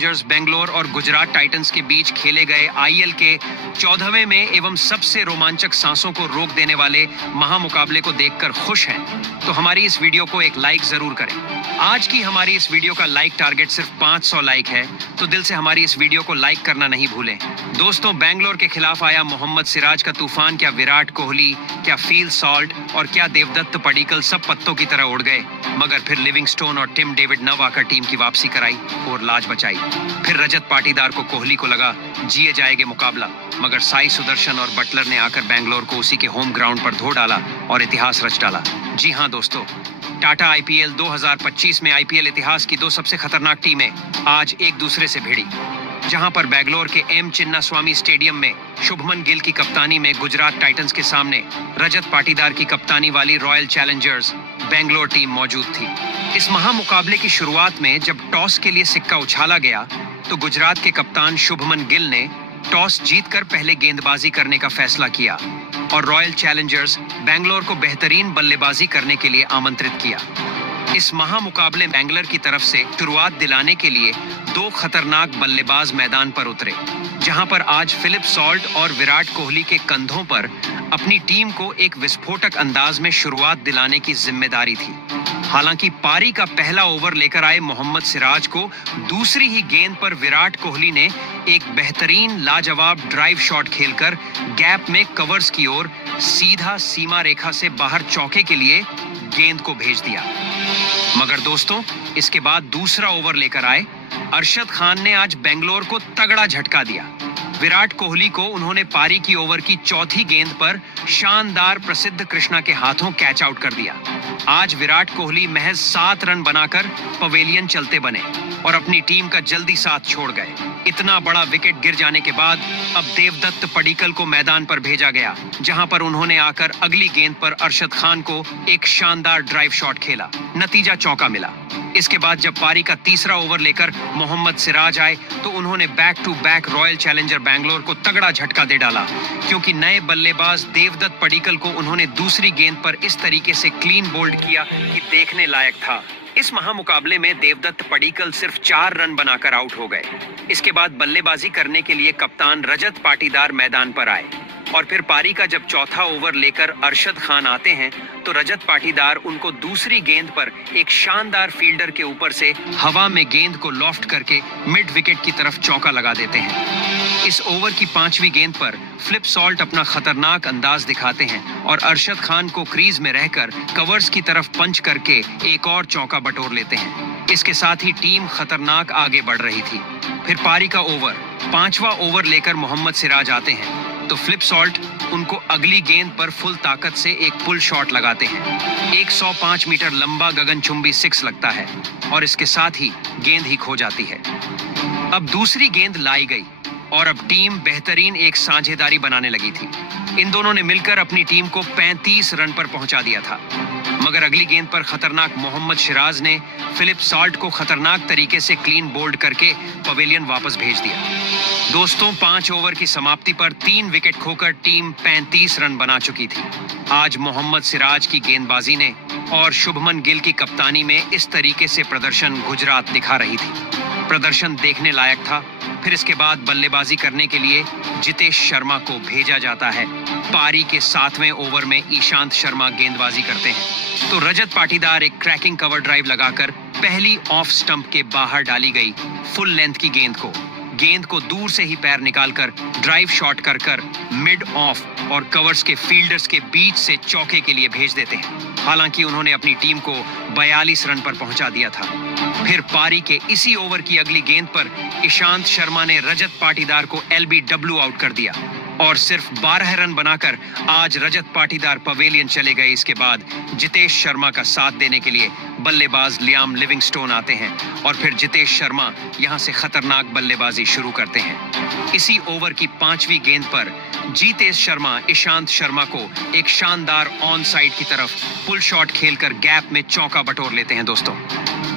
Challengers Bangalore और Gujarat Titans के बीच खेले गए आईएल के 14वें में एवं सबसे रोमांचक सांसों को रोक देने वाले महामुकाबले को देखकर खुश हैं तो हमारी इस वीडियो को एक लाइक जरूर करें। आज की हमारी इस वीडियो का लाइक टारगेट सिर्फ 500 लाइक है, तो दिल से हमारी इस वीडियो को लाइक करना नहीं भूलें। दोस्तों, बेंगलोर के खिलाफ आया मोहम्मद सिराज का तूफान, क्या विराट कोहली, क्या फील सॉल्ट और क्या देवदत्त पडिक्कल सब पत्तों की तरह उड़ गए, मगर फिर लिविंगस्टोन और टिम डेविड नव आकर टीम की वापसी कराई और लाज बचाई। फिर रजत पाटीदार को कोहली को लगा जिए जाएगा मुकाबला, मगर साई सुदर्शन और बटलर ने आकर बेंगलोर को उसी के होम ग्राउंड पर धो डाला और इतिहास रच डाला। जी हाँ दोस्तों, टाटा आईपीएल 2025 में आईपीएल इतिहास की 2 सबसे खतरनाक टीमें आज एक दूसरे से भिड़ी, जहां पर बेंगलोर के एम चिन्नास्वामी स्टेडियम में शुभमन गिल की कप्तानी में गुजरात टाइटंस के सामने रजत पाटीदार की कप्तानी वाली रॉयल चैलेंजर्स बेंगलोर टीम मौजूद थी। इस महामुकाबले की शुरुआत में जब टॉस के लिए सिक्का उछाला गया तो गुजरात के कप्तान शुभमन गिल ने टॉस जीतकर पहले गेंदबाजी करने का फैसला किया और रॉयल चैलेंजर्स बेंगलोर को बेहतरीन बल्लेबाजी करने के लिए आमंत्रित किया। इस महामुकाबले में बेंगलोर की तरफ से शुरुआत दिलाने के लिए 2 खतरनाक बल्लेबाज मैदान पर उतरे, जहां पर आज फिलिप सॉल्ट और विराट कोहली के कंधों पर अपनी टीम को एक विस्फोटक अंदाज में शुरुआत दिलाने की जिम्मेदारी थी। हालांकि पारी का पहला ओवर लेकर आए मोहम्मद सिराज को दूसरी ही गेंद पर विराट कोहली ने एक बेहतरीन लाजवाब ड्राइव शॉट खेलकर गैप में कवर्स की ओर सीधा सीमा रेखा से बाहर चौके के लिए गेंद को भेज दिया। मगर दोस्तों, इसके बाद दूसरा ओवर लेकर आए अरशद खान ने आज बेंगलोर को तगड़ा झटका दिया। विराट कोहली को उन्होंने पारी की ओवर की चौथी गेंद पर शानदार प्रसिद्ध कृष्णा के हाथों कैच आउट कर दिया। आज विराट कोहली महज 7 रन बनाकर पवेलियन चलते बने और अपनी टीम का जल्दी साथ छोड़ गए। इतना बड़ा विकेट गिर जाने के बाद अब देवदत्त पडिक्कल को मैदान पर भेजा गया, जहां पर उन्होंने आकर अगली गेंद पर अरशद खान को एक शानदार ड्राइव शॉट खेला। नतीजा चौका मिला। इसके बाद जब पारी का तीसरा ओवर लेकर मोहम्मद सिराज आए तो उन्होंने back to back Royal Challenger Bangalore को तगड़ा झटका दे डाला, क्योंकि नए बल्लेबाज देवदत्त पडिक्कल को उन्होंने दूसरी गेंद पर इस तरीके से क्लीन बोल्ड किया कि देखने लायक था। इस महामुकाबले में देवदत्त पडिक्कल सिर्फ 4 रन बनाकर आउट हो गए। इसके बाद बल्लेबाजी करने के लिए कप्तान रजत पाटीदार मैदान पर आए और फिर पारी का जब चौथा ओवर लेकर अरशद खान आते हैं तो रजत पाटीदार उनको दूसरी गेंद पर एक शानदार फील्डर के ऊपर से हवा में गेंद को लॉफ्ट करके मिड विकेट की तरफ चौका लगा देते हैं। इस ओवर की 5वीं गेंद पर फिलिप सॉल्ट अपना खतरनाक अंदाज दिखाते हैं और अरशद खान को क्रीज में रहकर कवर्स की तरफ पंच करके एक और चौका बटोर लेते हैं। इसके साथ ही टीम खतरनाक आगे बढ़ रही थी। फिर पारी का ओवर 5वां ओवर लेकर मोहम्मद सिराज आते हैं तो फिलिप सॉल्ट उनको अगली गेंद पर फुल ताकत से एक पुल शॉट लगाते हैं। 105 मीटर लंबा गगनचुंबी 6 लगता है और इसके साथ ही गेंद ही खो जाती है। अब दूसरी गेंद लाई गई और अब टीम बेहतरीन एक साझेदारी बनाने लगी थी। इन दोनों ने मिलकर अपनी टीम को 35 रन पर पहुंचा दिया था, मगर अगली गेंद पर खतरनाक मोहम्मद सिराज ने फिलिप सॉल्ट को खतरनाक तरीके से क्लीन बोल्ड करके पवेलियन वापस भेज दिया। दोस्तों, 5 ओवर की समाप्ति पर 3 विकेट खोकर टीम 35 रन बना चुकी थी। आज मोहम्मद सिराज की गेंदबाजी ने और शुभमन गिल की कप्तानी में इस तरीके से प्रदर्शन गुजरात दिखा रही थी। प्रदर्शन देखने लायक था। फिर इसके बाद बल्लेबाजी करने के लिए जितेश शर्मा को भेजा जाता है। पारी के 7वें ओवर में ईशांत शर्मा गेंदबाजी करते हैं तो रजत पाटीदार एक क्रैकिंग कवर ड्राइव लगाकर पहली ऑफ स्टंप के बाहर डाली गई फुल लेंथ की गेंद को दूर से ही पैर निकालकर ड्राइव शॉट कर मिड ऑफ और कवर्स के फील्डर्स के बीच से चौके के लिए भेज देते हैं। हालांकि उन्होंने अपनी टीम को 42 रन पर पहुंचा दिया था। फिर पारी के इसी ओवर की अगली गेंद पर ईशांत शर्मा ने रजत पाटीदार को एलबीडब्ल्यू आउट कर दिया और सिर्फ 12 रन बनाकर आज रजत पाटीदार पवेलियन चले गए। इसके बाद जितेश शर्मा का साथ देने के लिए बल्लेबाज लियाम लिविंगस्टोन आते हैं और फिर जितेश शर्मा यहां से खतरनाक बल्लेबाजी शुरू करते हैं। इसी ओवर की 5वीं गेंद पर जितेश शर्मा ईशांत शर्मा को एक शानदार ऑन साइड की तरफ पुल शॉट खेलकर गैप में चौका बटोर लेते हैं। दोस्तों,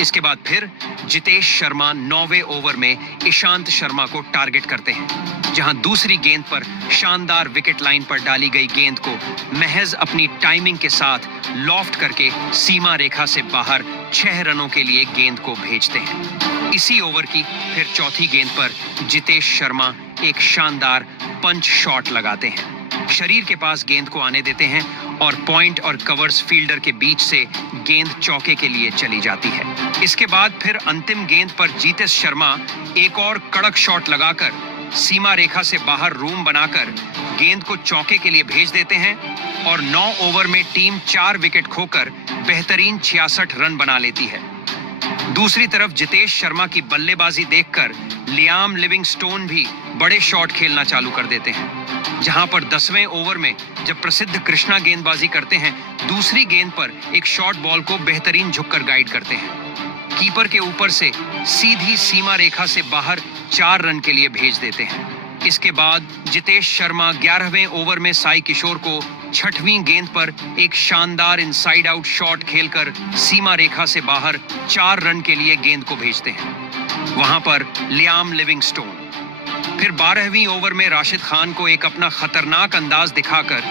इसके बाद फिर जितेश शर्मा 9वें ओवर में ईशांत शर्मा को टारगेट करते हैं, जहां दूसरी गेंद पर शानदार विकेट लाइन पर डाली गई गेंद को महज अपनी टाइमिंग के साथ लॉफ्ट करके सीमा रेखा से बाहर 6 रनों के लिए गेंद को भेजते हैं। इसी ओवर की फिर चौथी गेंद पर जितेश शर्मा एक शानदार पंच शॉट लगाते हैं, शरीर के पास गेंद को आने देते हैं और पॉइंट और कवर्स फील्डर के बीच से गेंद चौके के लिए चली जाती है। इसके बाद फिर अंतिम गेंद पर जितेश शर्मा एक और कड़क शॉट लगाकर सीमा रेखा से बाहर रूम बनाकर गेंद को चौके के लिए भेज देते हैं और 9 ओवर में टीम 4 विकेट खोकर बेहतरीन 66 रन बना लेती है। दूसरी तरफ जितेश शर्मा की बल्लेबाजी देखकर लियाम लिविंगस्टोन भी बड़े शॉट खेलना चालू कर देते हैं, जहां पर 10वें ओवर में जब प्रसिद्ध कृष्णा गेंदबाजी करते हैं, दूसरी गेंद पर एक शॉर्ट बॉल को बेहतरीन झुककर गाइड करते हैं, कीपर के ऊपर से सीधी सीमा रेखा से बाहर 4 रन के लिए भेज देते हैं। इसके बाद जितेश शर्मा 11वें ओवर में साई किशोर को 6वीं गेंद पर एक शानदार इनसाइड आउट शॉट खेलकर सीमा रेखा से बाहर 4 रन के लिए गेंद को भेजते हैं। वहां पर लियाम लिविंगस्टोन फिर 12वीं ओवर में राशिद खान को एक अपना खतरनाक अंदाज दिखाकर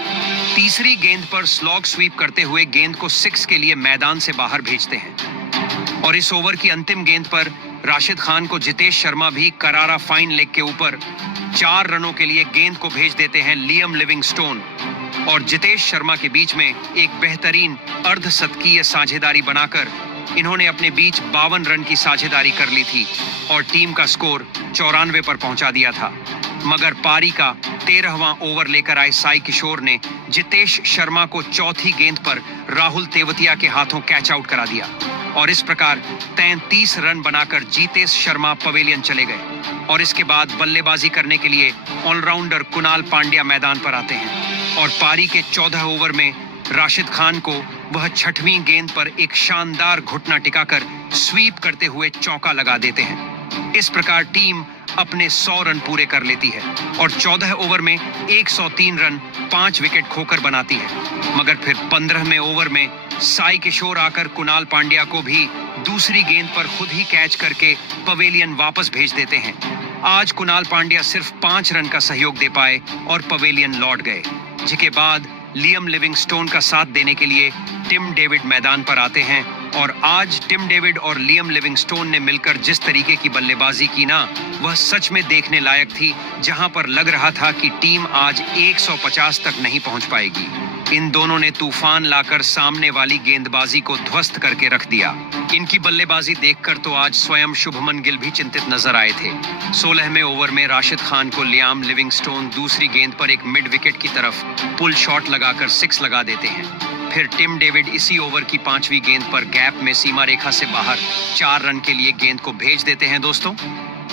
तीसरी गेंद पर स्लॉग स्वीप करते हुए गेंद को 6 के लिए मैदान से बाहर भेजते हैं और इस ओवर की अंतिम गेंद पर राशिद खान को जितेश शर्मा भी करारा फाइन लेग के ऊपर 4 रनों के लिए गेंद को भेज देते हैं लियाम लिविंगस्टोन और जितेश शर्मा के बीच में एक बेहतरीन अर्धशतकीय साझेदारी बनाकर इन्होंने अपने बीच 52 रन की साझेदारी कर ली थी और टीम का स्कोर 94 पर पहुंचा दिया था। मगर पारी का 13वां ओवर लेकर आए साई किशोर ने जितेश शर्मा को चौथी गेंद पर राहुल तेवतिया के हाथों कैच आउट करा दिया और इस प्रकार 33 रन बनाकर जितेश शर्मा पवेलियन चले गए और इसके बाद बल्लेबाजी करने के लिए ऑलराउंडर कुणाल पांड्या मैदान पर आते हैं और पारी के 14 ओवर में राशिद खान को वह 6वीं गेंद पर एक शानदार घुटना टिकाकर स्वीप करते हुए चौका लगा देते हैं। इस प्रकार टीम अपने 100 रन पूरे कर लेती है और 14 ओवर में 103 रन 5 विकेट खोकर बनाती है। मगर फिर 15वें ओवर में साई किशोर आकर कुणाल पांड्या को भी दूसरी गेंद पर खुद ही कैच करके पवेलियन वापस भेज देते हैं। आज कुणाल पांड्या सिर्फ 5 रन का सहयोग दे पाए और पवेलियन लौट गए, जिसके बाद लियाम लिविंगस्टोन का साथ देने के लिए टिम डेविड मैदान पर आते हैं और आज टिम डेविड और लियाम लिविंगस्टोन ने मिलकर जिस तरीके की बल्लेबाजी की ना, वह सच में देखने लायक थी, जहां पर लग रहा था कि टीम आज 150 तक नहीं पहुंच पाएगी। इन दोनों ने तूफान लाकर सामने वाली गेंदबाजी को ध्वस्त करके रख दिया। इनकी बल्लेबाजी देखकर तो आज स्वयं शुभमन गिल भी चिंतित नजर आए थे। 16वें ओवर में राशिद खान को लियाम लिविंगस्टोन दूसरी गेंद पर एक मिड विकेट की तरफ पुल शॉट लगाकर 6 लगा देते हैं। फिर टिम डेविड इसी ओवर की 5वीं गेंद पर गैप में सीमा रेखा से बाहर 4 रन के लिए गेंद को भेज देते हैं दोस्तों।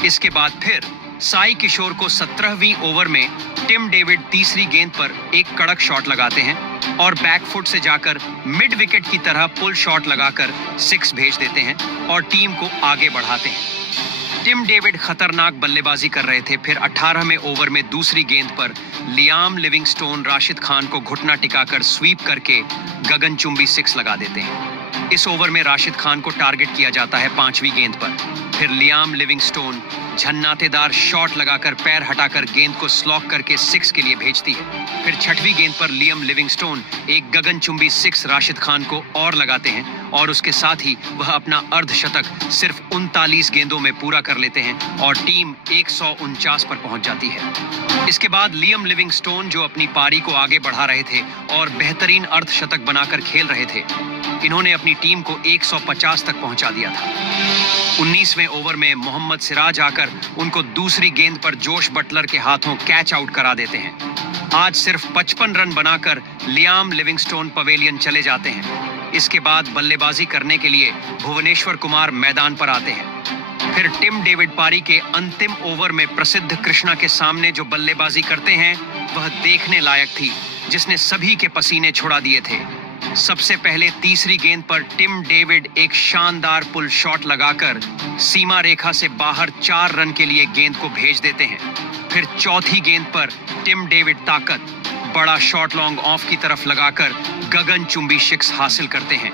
इसके बाद फिर साई किशोर को 17वीं ओवर में टिम डेविड तीसरी गेंद पर एक कड़क शॉट लगाते हैं और बैकफुट से जाकर मिड विकेट की तरह पुल शॉट लगाकर 6 भेज देते हैं और टीम को आगे बढ़ाते हैं। टिम डेविड खतरनाक बल्लेबाजी कर रहे थे। फिर 18वें ओवर में दूसरी गेंद पर लियाम लिविंगस्टोन राशिद खान को घुटना टिकाकर स्वीप करके गगनचुंबी 6 लगा देते हैं। इस ओवर में राशिद खान को टारगेट किया जाता है 5वीं गेंद पर। फिर लियाम लिविंगस्टोन झन्नातेदार शॉट लगाकर पैर हटाकर गेंद को स्लॉक करके 6 के लिए भेजती है। फिर 6वीं गेंद पर लियाम लिविंगस्टोन एक गगनचुंबी 6 राशिद खान को और लगाते हैं और उसके साथ ही वह अपना अर्धशतक सिर्फ 39 गेंदों में पूरा कर लेते हैं और टीम 149 पर पहुंच जाती है। इसके बाद लियाम लिविंगस्टोन, जो अपनी पारी को आगे बढ़ा रहे थे और बेहतरीन अर्धशतक बनाकर खेल रहे थे, इन्होंने अपनी टीम को 150 तक पहुंचा दिया था। 19वें ओवर में मोहम्मद सिराज आकर उनको दूसरी गेंद पर जोश बटलर के हाथों कैच आउट करा देते हैं। आज सिर्फ 55 रन बनाकर लियाम लिविंगस्टोन पवेलियन चले जाते हैं। इसके बाद बल्लेबाजी करने के लिए भुवनेश्वर कुमार मैदान पर आते हैं। फिर टिम डेविड पारी के अंतिम ओवर में प्रसिद्ध कृष्णा के सामने जो बल्लेबाजी करते हैं वह देखने लायक थी, जिसने सभी के पसीने छुड़ा दिए थे। सबसे पहले तीसरी गेंद पर टिम डेविड एक शानदार पुल शॉट लगाकर सीमा रेखा से बाहर 4 रन के लिए गेंद को भेज देते हैं। फिर चौथी गेंद पर टिम डेविड बड़ा शॉट लॉन्ग ऑफ की तरफ लगाकर गगनचुंबी 6 हासिल करते हैं।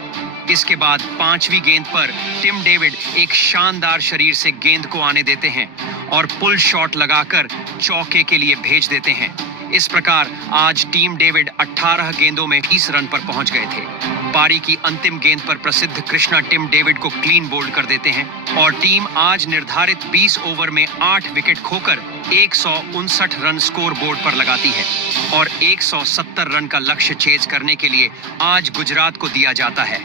इसके बाद 5वीं गेंद पर टिम डेविड एक शानदार शरीर से गेंद को आने देते हैं और पुल शॉट लगाकर चौके के लिए भेज देते हैं। इस प्रकार आज टीम डेविड 18 गेंदों में 30 रन पर पहुंच गए थे। पारी की अंतिम गेंद पर प्रसिद्ध कृष्णा टिम डेविड को क्लीन बोल्ड कर देते हैं और टीम आज निर्धारित 20 ओवर में 8 विकेट खोकर 159 रन स्कोर बोर्ड पर लगाती है और 170 रन का लक्ष्य छेद करने के लिए आज गुजरात को दिया जाता है।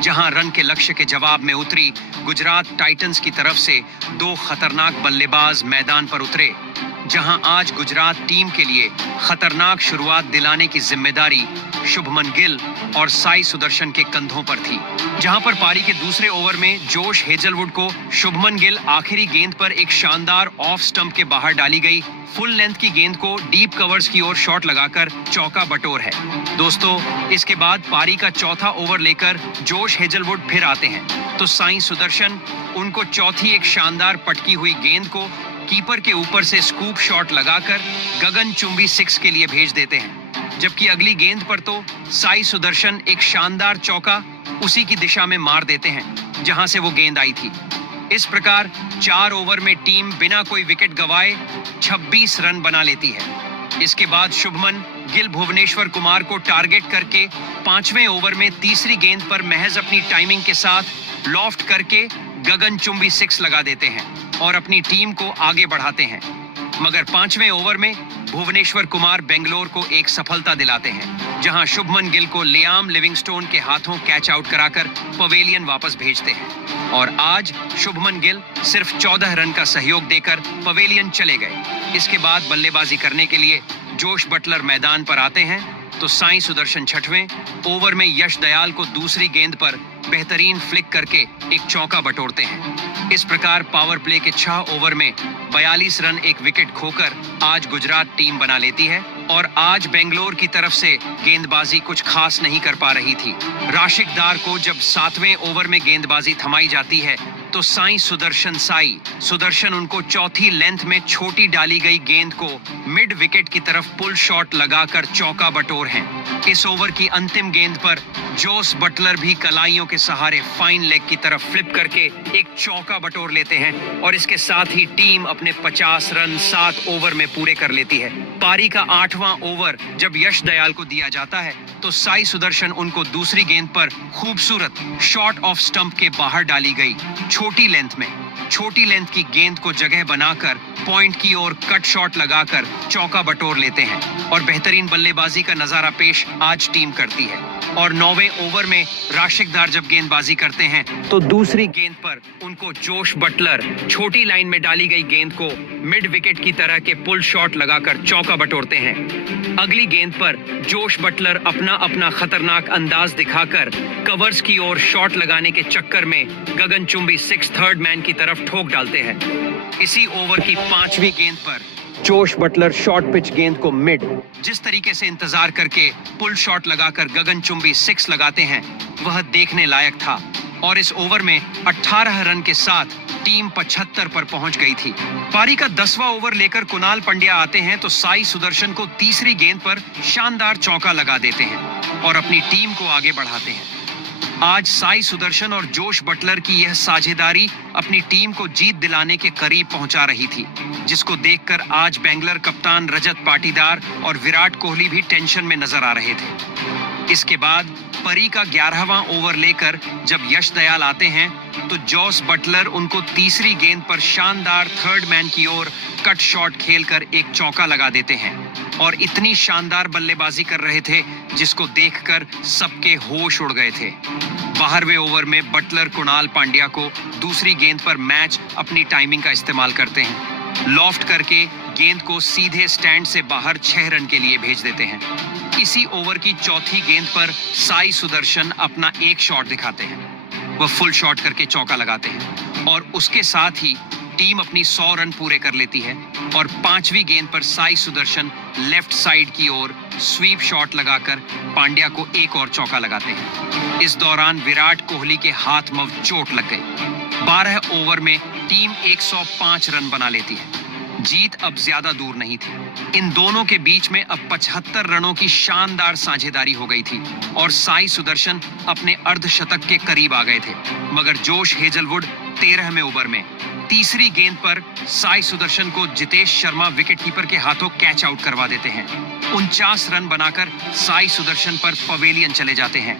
जहां रन के लक्ष्य के जवाब में उतरी गुजरात टाइटंस की तरफ से 2 खतरनाक बल्लेबाज मैदान पर उतरे, जहां आज गुजरात टीम के लिए खतरनाक शुरुआत दिलाने की जिम्मेदारी शुभमन गिल और साई सुदर्शन के कंधों पर थी। जहां पर पारी के दूसरे ओवर में जोश हेजलवुड को शुभमन गिल आखिरी गेंद पर एक शानदार ऑफ स्टंप के बाहर डाली गई फुल लेंथ की गेंद को डीप कवर्स की ओर शॉट लगाकर चौका बटोर है। दोस्तों, इसके बाद पारी का चौथा ओवर लेकर जोश हेजलवुड फिर आते हैं तो साई सुदर्शन उनको चौथी एक शानदार पटकी हुई गेंद को कीपर के ऊपर से स्कूप शॉट लगाकर गगनचुंबी 6 के लिए भेज देते हैं। जबकि अगली गेंद पर तो साई सुदर्शन एक शानदार चौका उसी की दिशा में मार देते हैं जहां से वो गेंद आई थी। इस प्रकार 4 ओवर में टीम बिना कोई विकेट गंवाए 26 रन बना लेती है। इसके बाद शुभमन गिल भुवनेश्वर कुमार को टारगेट करके 5वें ओवर में तीसरी गेंद पर महज अपनी टाइमिंग के साथ लॉफ्ट करके गगनचुंबी 6 लगा देते हैं और अपनी टीम को आगे बढ़ाते हैं। मगर 5वें ओवर में भुवनेश्वर कुमार बेंगलोर को एक सफलता दिलाते हैं, जहां शुभमन गिल को लियाम लिविंगस्टोन के हाथों कैच आउट कराकर पवेलियन वापस भेजते हैं और आज शुभमन गिल सिर्फ 14 रन का सहयोग देकर पवेलियन चले गए। इसके बाद बल्लेबाजी करने के लिए जोश बटलर मैदान पर आते हैं तो साई सुदर्शन 6वें ओवर में यश दयाल को दूसरी गेंद पर बेहतरीन फ्लिक करके एक चौका बटोरते हैं। इस प्रकार पावर प्ले के 6 ओवर में 42 रन एक विकेट खोकर आज गुजरात टीम बना लेती है और आज बेंगलोर की तरफ से गेंदबाजी कुछ खास नहीं कर पा रही थी। राशिक दार को जब 7वें ओवर में गेंदबाजी थमाई जाती है तो साई सुदर्शन उनको चौथी लेंथ में छोटी डाली गई गेंद को मिड विकेट की तरफ पुल शॉट लगाकर चौका बटोर हैं। इस ओवर की अंतिम गेंद पर जोस बटलर भी कलाइयों के सहारे फाइन लेग की तरफ फ्लिप करके एक चौका बटोर लेते हैं और इसके साथ ही टीम अपने 50 रन 7 ओवर में पूरे कर लेती है। पारी का 8वां ओवर जब यश दयाल को दिया जाता है तो साई सुदर्शन उनको दूसरी गेंद पर खूबसूरत शॉट ऑफ स्टंप के बाहर डाली गई छोटी लेंथ की गेंद को जगह बनाकर पॉइंट की ओर कट शॉट लगाकर चौका बटोर लेते हैं और बेहतरीन बल्लेबाजी का नजारा पेश आज टीम करती है। और 9वें ओवर में राशिक दार जब गेंदबाजी करते हैं तो दूसरी गेंद पर उनको जोश बटलर छोटी लाइन में डाली गई गेंद को मिड विकेट की तरह के पुल शॉट लगाकर चौका बटोरते हैं। अगली गेंद पर जोश बटलर अपना खतरनाक अंदाज दिखाकर कवर्स की ओर शॉट लगाने के चक्कर में गगनचुंबी 6 थर्ड मैन की तरफ ठोक डालते हैं। इसी ओवर की 5वीं गेंद पर जोश बटलर शॉर्ट पिच गेंद को मिड जिस तरीके से इंतजार करके पुल शॉट लगाकर गगनचुंबी 6 लगाते हैं वह देखने लायक था और इस ओवर में 18 रन के साथ टीम 75 पर पहुंच गई थी। पारी का 10वां ओवर लेकर कुणाल पंड्या आते हैं तो साई सुदर्शन को तीसरी गेंद पर शानदार चौका लगा देते हैं और अपनी टीम को आगे बढ़ाते हैं। आज साई सुदर्शन और जोश बटलर की यह साझेदारी अपनी टीम को जीत दिलाने के करीब पहुंचा रही थी, जिसको देखकर आज बेंगलोर कप्तान रजत पाटीदार और विराट कोहली भी टेंशन में नजर आ रहे थे। इसके बाद परी का 11वां ओवर लेकर जब यश दयाल आते हैं तो जोस बटलर उनको तीसरी गेंद पर शानदार थर्ड मैन की ओर कट शॉट खेलकर एक चौका लगा देते हैं और इतनी शानदार बल्लेबाजी कर रहे थे जिसको देखकर सबके होश उड़ गए थे। 12वें ओवर में बटलर कुणाल पांड्या को दूसरी गेंद पर मैच अपनी टाइमिंग का इस्तेमाल करते हैं, लॉफ्ट करके गेंद को सीधे स्टैंड से बाहर 6 रन के लिए भेज देते हैं। इसी ओवर की चौथी गेंद पर साई सुदर्शन अपना एक शॉट दिखाते हैं, वह फुल शॉट करके चौका लगाते हैं और उसके साथ ही टीम अपनी 100 रन पूरे कर लेती है और 5वीं गेंद पर साई सुदर्शन लेफ्ट साइड की ओर स्वीप शॉट लगाकर पांड्या को एक और चौका लगाते हैं। इस दौरान विराट कोहली के हाथ में चोट लग गई। 12 ओवर में टीम 105 रन बना लेती है। जीत अब ज्यादा दूर नहीं थी। इन दोनों के बीच में अब 75 रनों की शानदार साझेदारी हो गई थी और साई सुदर्शन अपने अर्धशतक के करीब आ गए थे। मगर जोश हेजलवुड 13वें ओवर में तीसरी गेंद पर साई सुदर्शन को जितेश शर्मा विकेटकीपर के हाथों कैच आउट करवा देते हैं। 49 रन बनाकर साई सुदर्शन पर पवेलियन चले जाते हैं।